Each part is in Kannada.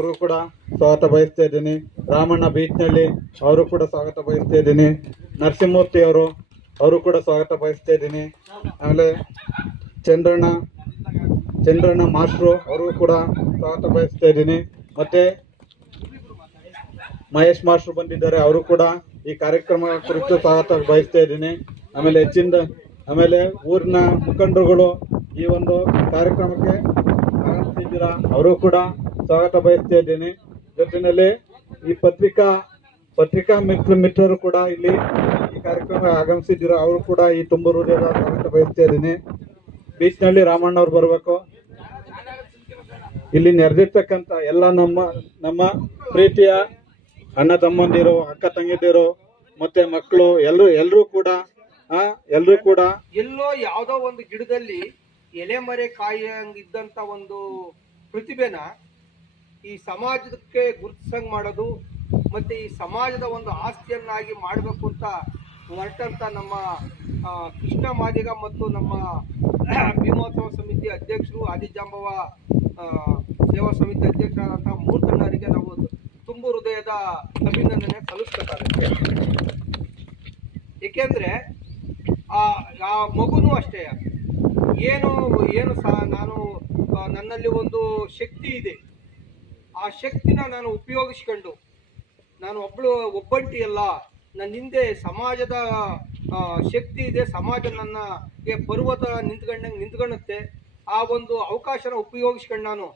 ಅವರು ಕೂಡ ಸ್ವಾಗತ ಬಯಸ್ತಾ ಇದ್ದೀನಿ. ರಾಮಣ್ಣ ಬೀಚ್ನಲ್ಲಿ ಅವರು ಕೂಡ ಸ್ವಾಗತ ಬಯಸ್ತಾ ಇದ್ದೀನಿ. ನರಸಿಂಹಮೂರ್ತಿ ಅವರು ಅವರು ಕೂಡ ಸ್ವಾಗತ ಬಯಸ್ತಾ ಇದ್ದೀನಿ. ಆಮೇಲೆ ಚಂದ್ರಣ್ಣ ಚಂದ್ರಣ್ಣ ಮಾಸ್ಟ್ರು ಅವರು ಕೂಡ ಸ್ವಾಗತ ಬಯಸ್ತಾ ಇದ್ದೀನಿ. ಮತ್ತೆ ಮಹೇಶ್ ಮಾಸ್ಟ್ರು ಬಂದಿದ್ದಾರೆ, ಅವರು ಕೂಡ ಈ ಕಾರ್ಯಕ್ರಮ ಕುರಿತು ಸ್ವಾಗತ ಬಯಸ್ತಾ ಇದ್ದೀನಿ. ಆಮೇಲೆ ಹೆಚ್ಚಿನ ಆಮೇಲೆ ಊರಿನ ಮುಖಂಡರುಗಳು ಈ ಒಂದು ಕಾರ್ಯಕ್ರಮಕ್ಕೆ ಆಗಮಿಸಿದ್ದೀರಾ? ಅವರು ಕೂಡ ಸ್ವಾಗತ ಬಯಸ್ತಾ ಇದ್ದೇನೆ. ಜೊತೆಯಲ್ಲಿ ಈ ಪತ್ರಿಕಾ ಪತ್ರಿಕಾ ಮಿತ್ರ ಮಿತ್ರರು ಕೂಡ ಇಲ್ಲಿ ಈ ಕಾರ್ಯಕ್ರಮ ಆಗಮಿಸಿದ್ದೀರೋ, ಅವರು ಕೂಡ ಈ ತುಂಬ ಹೃದಯದ ಸ್ವಾಗತ ಬಯಸ್ತಾ ಇದ್ದೀನಿ. ಬೀಚ್ನಲ್ಲಿ ರಾಮಣ್ಣ ಅವ್ರು ಬರಬೇಕು. ಇಲ್ಲಿ ನೆರೆದಿರ್ತಕ್ಕಂಥ ಎಲ್ಲ ನಮ್ಮ ನಮ್ಮ ಪ್ರೀತಿಯ ಅಣ್ಣ ತಮ್ಮಂದಿರು, ಅಕ್ಕ ತಂಗಿದಿರು, ಮತ್ತೆ ಮಕ್ಕಳು ಎಲ್ಲರೂ ಎಲ್ಲರೂ ಕೂಡ, ಆ ಎಲ್ಲರೂ ಕೂಡ ಎಲ್ಲೋ ಯಾವ್ದೋ ಒಂದು ಗಿಡದಲ್ಲಿ ಎಲೆ ಮರೆ ಇದ್ದಂತ ಒಂದು ಪ್ರತಿಭೆನ ಈ ಸಮಾಜಕ್ಕೆ ಗುರುತಿಸಂಗ್ ಮಾಡೋದು ಮತ್ತೆ ಈ ಸಮಾಜದ ಒಂದು ಆಸ್ತಿಯನ್ನಾಗಿ ಮಾಡಬೇಕು ಅಂತ ಹೊರಟಂತ ನಮ್ಮ ಕೃಷ್ಣ ಮಾದಿಗ ಮತ್ತು ನಮ್ಮ ಭೀಮೋತ್ಸವ ಸಮಿತಿ ಅಧ್ಯಕ್ಷರು ಆದಿಜಾಂಬವ ಸೇವಾ ಸಮಿತಿ ಅಧ್ಯಕ್ಷರಾದಂಥ ಮೂರ್ತಣ್ಣರಿಗೆ ನಾವು ತುಂಬು ಹೃದಯದ ಅಭಿನಂದನೆ ಸಲ್ಲಿಸ್ಬೇಕಾಗುತ್ತೆ ಏಕೆಂದರೆ, ಆ ಮಗುನೂ ಅಷ್ಟೇ. ಏನು ಏನು ಸಹ ನಾನು ನನ್ನಲ್ಲಿ ಒಂದು ಶಕ್ತಿ ಇದೆ. ಆ ಶಕ್ತಿನ ನಾನು ಉಪಯೋಗಿಸ್ಕೊಂಡು ನಾನು ಒಬ್ಬಳು ಒಬ್ಬಂಟಿಯಲ್ಲ ನನ್ನ ಹಿಂದೆ ಸಮಾಜದ ಶಕ್ತಿ ಇದೆ ಸಮಾಜ ನನ್ನ ಪರ್ವತ ನಿಂತ್ಕೊಂಡಂಗೆ ನಿಂತ್ಕೊಳ್ಳುತ್ತೆ ಆ ಒಂದು ಅವಕಾಶನ ಉಪಯೋಗಿಸ್ಕೊಂಡು ನಾನು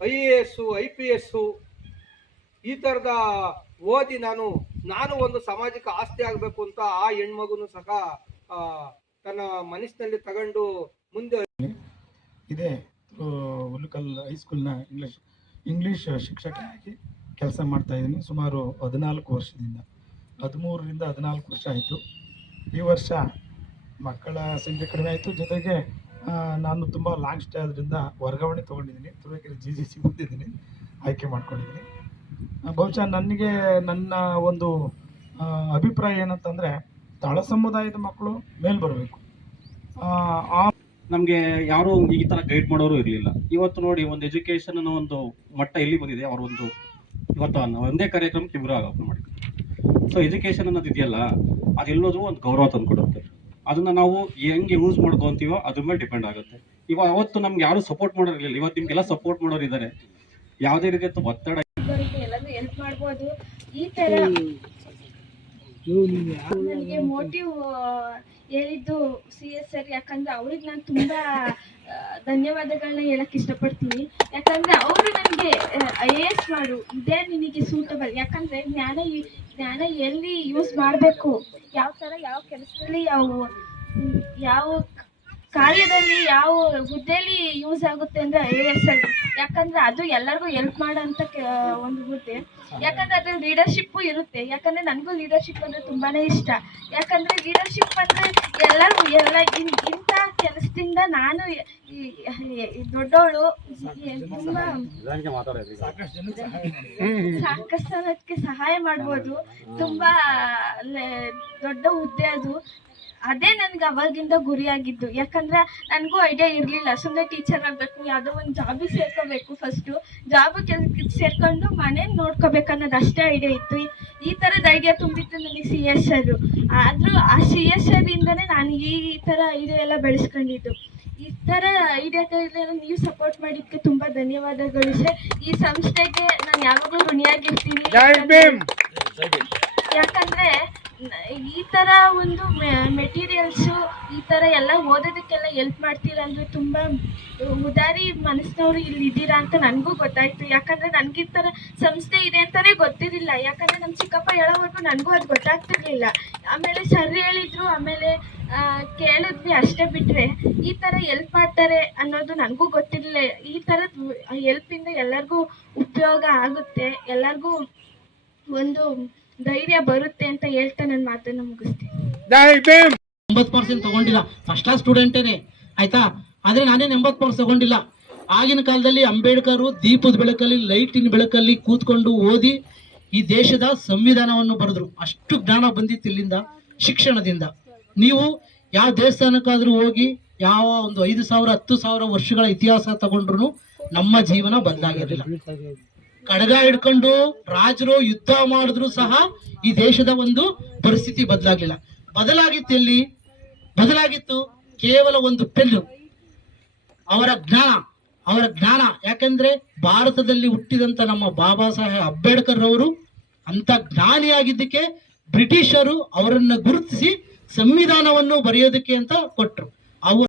I A S I P S ಈ ಥರದ ಓದಿ ನಾನು ನಾನು ಒಂದು ಸಾಮಾಜಿಕ ಆಸ್ತಿ ಆಗಬೇಕು ಅಂತ ಆ ಹೆಣ್ಮಗುನು ಸಹ ತನ್ನ ಮನಸ್ಸಿನಲ್ಲಿ ತಗೊಂಡು ಮುಂದೆ ಇದೆ ಆ, ಹುಲ್ಕಲ್ ಹೈಸ್ಕೂಲ್ನ ಇಂಗ್ಲೀಷ್ ಇಂಗ್ಲೀಷ್ ಶಿಕ್ಷಕನಾಗಿ ಕೆಲಸ ಮಾಡ್ತಾ ಇದ್ದೀನಿ. ಸುಮಾರು ಹದಿನಾಲ್ಕು ವರ್ಷದಿಂದ. ಹದಿಮೂರರಿಂದ ಹದಿನಾಲ್ಕು ವರ್ಷ ಆಯಿತು. ಈ ವರ್ಷ ಮಕ್ಕಳ ಸಂಖ್ಯೆ ಕಡಿಮೆ ಆಯಿತು. ಜೊತೆಗೆ ನಾನು ತುಂಬ ಲಾಂಗ್ ಸ್ಟೇ ಆದ್ರಿಂದ ವರ್ಗಾವಣೆ ತೊಗೊಂಡಿದ್ದೀನಿ. ತುರುವೇಕೆರೆ ಜಿ ಜಿ ಸಿ ಬಂದಿದ್ದೀನಿ. ಆಯ್ಕೆ ಮಾಡ್ಕೊಂಡಿದ್ದೀನಿ. ಬಹುಶಃ ನನಗೆ ನನ್ನ ಒಂದು ಅಭಿಪ್ರಾಯ ಏನಂತಂದರೆ, ತಳ ಸಮುದಾಯದ ಮಕ್ಕಳು ಮೇಲ್ ಬರಬೇಕು. ಆ ನಮಗೆ ಯಾರು ಈ ಥರ ಗೈಡ್ ಮಾಡೋರು ಇರಲಿಲ್ಲ. ಇವತ್ತು ನೋಡಿ ಒಂದು ಎಜುಕೇಶನ್ ಅನ್ನೋ ಒಂದು ಮಟ್ಟ ಎಲ್ಲಿ ಬಂದಿದೆ ಅವ್ರ ಒಂದು ಇವತ್ತು ಅನ್ನೋ ಒಂದೇ ಕಾರ್ಯಕ್ರಮಕ್ಕೆ ಇಬ್ಬರು ಓಪನ್ ಮಾಡಿ ಸೊ ಎಜುಕೇಶನ್ ಅನ್ನೋದು ಇದೆಯಲ್ಲ ಅದೆಲ್ಲೋದು ಒಂದು ಗೌರವ ತಂದು ಕೊಡುತ್ತೆ ಅದನ್ನ ನಾವು ಹೆಂಗೆ ಯೂಸ್ ಮಾಡ್ಕೊಂತೀವೋ ಅದ್ರ ಮೇಲೆ ಡಿಪೆಂಡ್ ಆಗುತ್ತೆ. ಇವಾಗ ಅವತ್ತು ನಮ್ಗೆ ಯಾರು ಸಪೋರ್ಟ್ ಮಾಡೋರು ಇರಲಿಲ್ಲ ಇವತ್ತು ನಿಮ್ಗೆಲ್ಲ ಸಪೋರ್ಟ್ ಮಾಡೋರು ಇದ್ದಾರೆ ಯಾವುದೇ ರೀತಿಯ ಒತ್ತಡ ಹೆಲ್ಪ್ ಮಾಡ್ಬೋದು. ಈ ತರ ನನಗೆ ಮೋಟಿವ್ ಹೇಳಿದ್ದು ಸಿ ಎಸ್ ಸರ್, ಯಾಕಂದ್ರೆ ಅವ್ರಿಗೆ ನಾನು ತುಂಬಾ ಧನ್ಯವಾದಗಳನ್ನ ಹೇಳಕ್ ಇಷ್ಟಪಡ್ತೀನಿ. ಯಾಕಂದ್ರೆ ಅವರು ನನಗೆ ಐ ಎ ಎಸ್ ಮಾಡು, ಇದೇ ನಿನಗೆ ಸೂಟಬಲ್ ಯಾಕಂದ್ರೆ ಜ್ಞಾನ ಜ್ಞಾನ ಎಲ್ಲಿ ಯೂಸ್ ಮಾಡಬೇಕು? ಯಾವ ತರ, ಯಾವ ಕೆಲಸದಲ್ಲಿ ಯಾವ ಯಾವ ಕಾರ್ಯದಲ್ಲಿ ಯಾವ ಹುದ್ದೆಯಲ್ಲಿ ಯೂಸ್ ಆಗುತ್ತೆ ಅಂದ್ರೆ ಐ ಎ ಎಸ್ ಅಲ್ಲಿ ಯಾಕಂದ್ರೆ ಅದು ಎಲ್ಲರಿಗೂ ಹೆಲ್ಪ್ ಮಾಡೋಂಥ ಕೆ- ಒಂದು ಹುದ್ದೆ. ಯಾಕಂದ್ರೆ ಅದ್ರಲ್ಲಿ ಲೀಡರ್ಶಿಪ್ಪು ಇರುತ್ತೆ. ಯಾಕಂದ್ರೆ ನನಗೂ ಲೀಡರ್ಶಿಪ್ ಅಂದ್ರೆ ತುಂಬಾನೇ ಇಷ್ಟ. ಯಾಕಂದ್ರೆ ಲೀಡರ್ಶಿಪ್ ಅಂದ್ರೆ ಎಲ್ಲರೂ ಎಲ್ಲ ಇನ್- ಇಂಥ ಕೆಲಸದಿಂದ ನಾನು ದೊಡ್ಡವಳು ತುಂಬಾ ಸಾಕಷ್ಟು ಜನ ಸಹಾಯ ಮಾಡ್ಬೋದು. ತುಂಬಾ ಲೆ- ದೊಡ್ಡ ಹುದ್ದೆ ಅದು. ಅದೇ ನನ್ಗೆ ಅವಾಗಿಂದ ಗುರಿಯಾಗಿದ್ದು. ಯಾಕಂದ್ರೆ ನನಗೂ ಐಡಿಯಾ ಇರಲಿಲ್ಲ. ಸುಮ್ಮನೆ ಟೀಚರ್ ಆಗಬೇಕು ಯಾವುದೋ ಒಂದು ಜಾಬಿಗೆ ಸೇರ್ಕೋಬೇಕು ಫಸ್ಟು ಜಾಬ್ ಸೇರ್ಕೊಂಡು ಮನೆ ನೋಡ್ಕೋಬೇಕು ಅನ್ನೋದು ಅಷ್ಟೇ ಐಡಿಯಾ ಇತ್ತು. ಈ- ಥರದ ಐಡಿಯಾ ತುಂಬಿತ್ತು ನನಗೆ ಸಿ ಎಸ್ ಆರು ಆದರೂ ಆ ಸಿ ಎಸ್ ಇಂದನೇ ನಾನು ಈ ಥರ ಐಡಿಯಾ ಎಲ್ಲ ಬೆಳೆಸ್ಕೊಂಡಿದ್ದು. ಈ ಥರ ಐಡಿಯಾಗಳನ್ನೆಲ್ಲ ನೀವು ಸಪೋರ್ಟ್ ಮಾಡಿದ್ದಕ್ಕೆ ತುಂಬ ಧನ್ಯವಾದಗಳು ಸರ್. ಈ ಸಂಸ್ಥೆಗೆ ನಾನು ಯಾವಾಗಲೂ ಋಣಿಯಾಗಿರ್ತೀನಿ. ಯಾಕಂದ್ರೆ ಈ ತರ ಒಂದು ಮೆಟೀರಿಯಲ್ಸು ಈ ತರ ಎಲ್ಲ ಓದೋದಕ್ಕೆಲ್ಲ ಹೆಲ್ಪ್ ಮಾಡ್ತೀರಂದ್ರೆ ತುಂಬಾ ಉದಾರಿ ಮನಸ್ಸಿನವ್ರು ಇಲ್ಲಿ ಇದ್ದೀರಾ ಅಂತ ನನಗೂ ಗೊತ್ತಾಯ್ತು. ಯಾಕಂದ್ರೆ ನನಗೆ ಈ ಥರ ಸಂಸ್ಥೆ ಇದೆ ಅಂತಾನೆ ಗೊತ್ತಿರಲಿಲ್ಲ. ಯಾಕಂದ್ರೆ ನಮ್ಮ ಚಿಕ್ಕಪ್ಪ ಹೇಳೋವರೆಗೂ ನನಗೂ ಅದು ಗೊತ್ತಾಗ್ತಿರ್ಲಿಲ್ಲ. ಆಮೇಲೆ ಸರ್ ಹೇಳಿದ್ರು, ಆಮೇಲೆ ಕೇಳಿದ್ವಿ ಅಷ್ಟೇ ಬಿಟ್ರೆ. ಈ ತರ ಹೆಲ್ಪ್ ಮಾಡ್ತಾರೆ ಅನ್ನೋದು ನನಗೂ ಗೊತ್ತಿರಲಿಲ್ಲ. ಈ ಥರದ್ ಹೆಲ್ಪಿಂದ ಎಲ್ಲರಿಗೂ ಉಪಯೋಗ ಆಗುತ್ತೆ. ಎಲ್ಲರಿಗೂ ಒಂದು ಧೈರ್ಯ ಬರುತ್ತೆ ಅಂತ ಹೇಳ್ತಾ ನನ್ನ ಮಾತನ್ನ ಮುಗಿಸ್ತೀನಿ. ಎಂಬತ್ತು ಪರ್ಸೆಂಟ್ ತಗೊಂಡಿಲ್ಲ. ಫಸ್ಟ್ ಕ್ಲಾಸ್ ಸ್ಟೂಡೆಂಟೇನೆ ಆಯ್ತಾ? ಆದ್ರೆ ನಾನೇನು ಎಂಬತ್ತು ಪರ್ಸೆಂಟ್ ತಗೊಂಡಿಲ್ಲ. ಆಗಿನ ಕಾಲದಲ್ಲಿ ಅಂಬೇಡ್ಕರ್ ದೀಪದ ಬೆಳಕಲ್ಲಿ ಲೈಟಿನ ಬೆಳಕಲ್ಲಿ ಕೂತ್ಕೊಂಡು ಓದಿ ಈ ದೇಶದ ಸಂವಿಧಾನವನ್ನು ಬರೆದ್ರು. ಅಷ್ಟು ಜ್ಞಾನ ಬಂದಿತ್ತು ಇಲ್ಲಿಂದ ಶಿಕ್ಷಣದಿಂದ. ನೀವು ಯಾವ ದೇವಸ್ಥಾನಕ್ಕಾದ್ರೂ ಹೋಗಿ ಯಾವ ಒಂದು ಐದು ಸಾವಿರ ಹತ್ತು ಸಾವಿರ ವರ್ಷಗಳ ಇತಿಹಾಸ ತಗೊಂಡ್ರು ನಮ್ಮ ಜೀವನ ಬದಲಾಗಿರಲಿಲ್ಲ ಕಡಗ ಹಿಡ್ಕೊಂಡು ರಾಜರು ಯುದ್ಧ ಮಾಡಿದ್ರು ಸಹ ಈ ದೇಶದ ಒಂದು ಪರಿಸ್ಥಿತಿ ಬದಲಾಗ್ಲಿಲ್ಲ. ಬದಲಾಗಿತ್ತು ಎಲ್ಲಿ ಬದಲಾಗಿತ್ತು ಕೇವಲ ಒಂದು ಪೆನ್ನು. ಅವರ ಜ್ಞಾನ ಅವರ ಜ್ಞಾನ. ಯಾಕಂದ್ರೆ ಭಾರತದಲ್ಲಿ ಹುಟ್ಟಿದಂತ ನಮ್ಮ ಬಾಬಾ ಸಾಹೇಬ್ ಅಂಬೇಡ್ಕರ್ ಅವರು ಅಂತ ಜ್ಞಾನಿಯಾಗಿದ್ದಕ್ಕೆ ಬ್ರಿಟಿಷರು ಅವರನ್ನ ಗುರುತಿಸಿ ಸಂವಿಧಾನವನ್ನು ಬರೆಯೋದಕ್ಕೆ ಅಂತ ಕೊಟ್ರು. ಅವರು